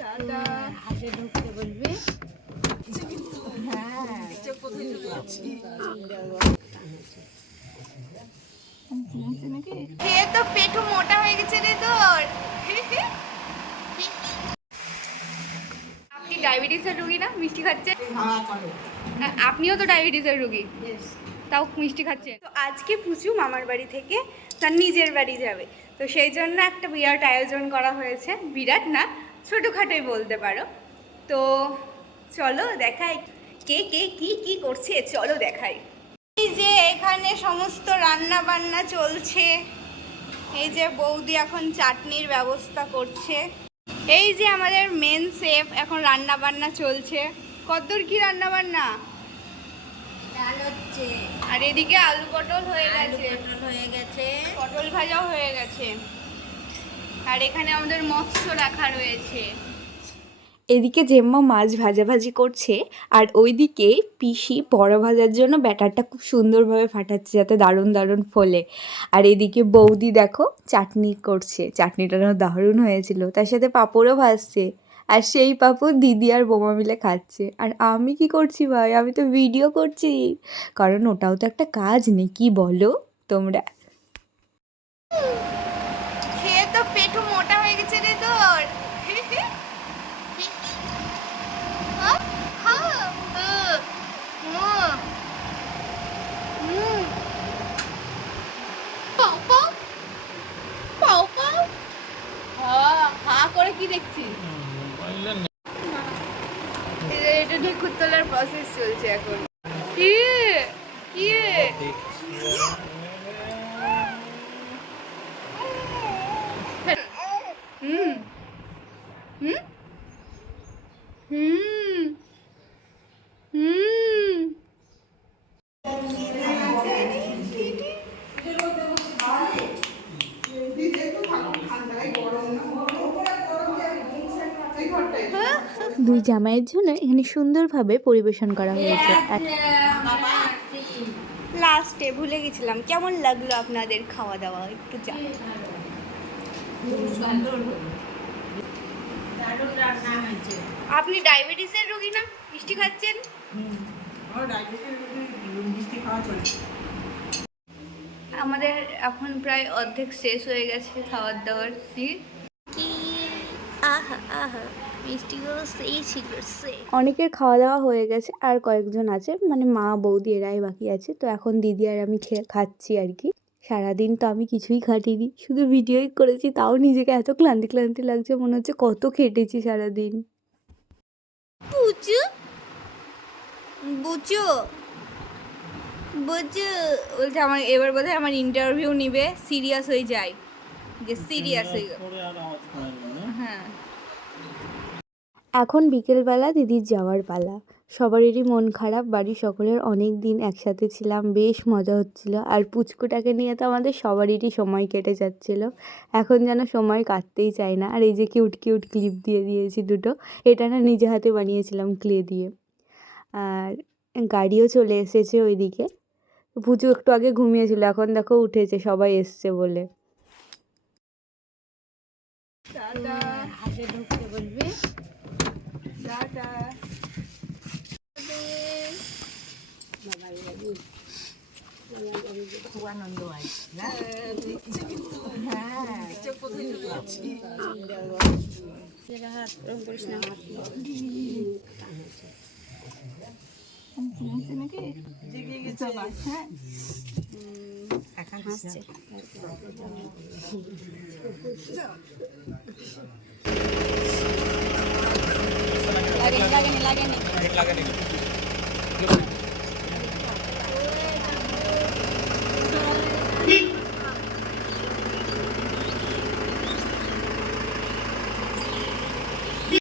হাতে ঢুকতে বলবি। হ্যাঁ খেয়ে তো পেটু মোটা হয়ে গেছে রে তোর। আপনি ডায়াবেটিসের রোগী না, মিষ্টি খাচ্ছেন? আপনিও তো ডায়াবেটিসের রোগী, তাও মিষ্টি খাচ্ছে। তো আজকে পুচু মামার বাড়ি থেকে তার নিজের বাড়ি যাবে, তো সেই জন্য একটা বিরাট আয়োজন করা হয়েছে। বিরাট না, ছোটোখাটোই বলতে পারো। তো চলো দেখাই কে কে কি কি করছে, চলো দেখাই। এই যে এখানে সমস্ত রান্না বান্না চলছে। এই যে বৌদি এখন চাটনির ব্যবস্থা করছে। এই যে আমাদের মেন শেফ, এখন রান্না বান্না চলছে। কতদূর কি রান্না বান্না? ডাল হচ্ছে, আর এদিকে আলু পটল হয়ে গেছে, পটল ভাজাও হয়ে গেছে। আর এখানে আমাদের মৎস্য রাখা রয়েছে। এদিকে জেম্মা মাছ ভাজাভাজি করছে, আর ওইদিকে পিসি বড়া ভাজার জন্য ব্যাটারটা খুব সুন্দরভাবে ফাটাচ্ছে যাতে দারুণ দারুণ ফোলে। আর এদিকে বৌদি দেখো চাটনি করছে, চাটনিটা দারুণ হয়েছিল, তার সাথে পাঁপড়ও ভাজছে। আর সেই পাঁপড় দিদি আর বোমা মিলে খাচ্ছে। আর আমি কি করছি ভাই, আমি তো ভিডিও করছি, কারণ ওটাও তো একটা কাজ নেই, কি বলো তোমরা? খেয়ে তো পেটু মোটা হয়ে গেছে রে তোর। করে কি দেখছি, এটা ঢেকুর তোলার প্রসেস চলছে এখন। কি কি হুম হুম হুম হুম দুই জামাইয়ের জন্য এখানে সুন্দরভাবে পরিবেশন করা হয়েছে। লাস্টে ভুলে গেছিলাম, কেমন লাগলো আপনাদের খাওয়া দাওয়া একটু আপনি ডায়াবেটিসের রোগী না, মিষ্টি খাচ্ছেন? আমাদের এখন প্রায় অর্ধেক শেষ হয়ে গেছে খাবার দাবার। কি আহা আহা, মিষ্টিগুলো সেই ছিল। অনেকের খাওয়া দাওয়া হয়ে গেছে, আর কয়েকজন আছে, মানে মা বৌদি এরাই বাকি আছে। তো এখন দিদি আর আমি খাচ্ছি আর কি। সারাদিন তো আমি কিছুই খাটিনি, শুধু ভিডিওই করেছি, তাও নিজেকে এত ক্লান্তি ক্লান্তি লাগছে, মনে হচ্ছে কত খেটেছি সারাদিন। বুচু বুচু বুচু বলছে আমার এবার বোধহয় আমার ইন্টারভিউ নিবে, সিরিয়াস হয়ে যায়, যে সিরিয়াস হয়ে গেল। হ্যাঁ, এখন বিকেলবেলা দিদির যাওয়ার পালা। সবারই মন খারাপ, বাড়ির সকলের অনেক দিন একসাথে ছিলাম, বেশ মজা হচ্ছিল। আর পুচকুটাকে নিয়ে তো আমাদের সবারই সময় কেটে যাচ্ছিল, এখন যেন সময় কাটতেই চায় না। আর এই যে কিউট কিউট ক্লিপ দিয়ে দিয়েছি দুটো, এটা না নিজে হাতে বানিয়েছিলাম ক্লে দিয়ে। আর গাড়িও চলে এসেছে ওইদিকে। পুচু একটু আগে ঘুমিয়েছিল, এখন দেখো উঠেছে সবাই এসছে বলে। হাতে ঢুকতে বলবি। খুব আনন্দ হয়। লাগেনি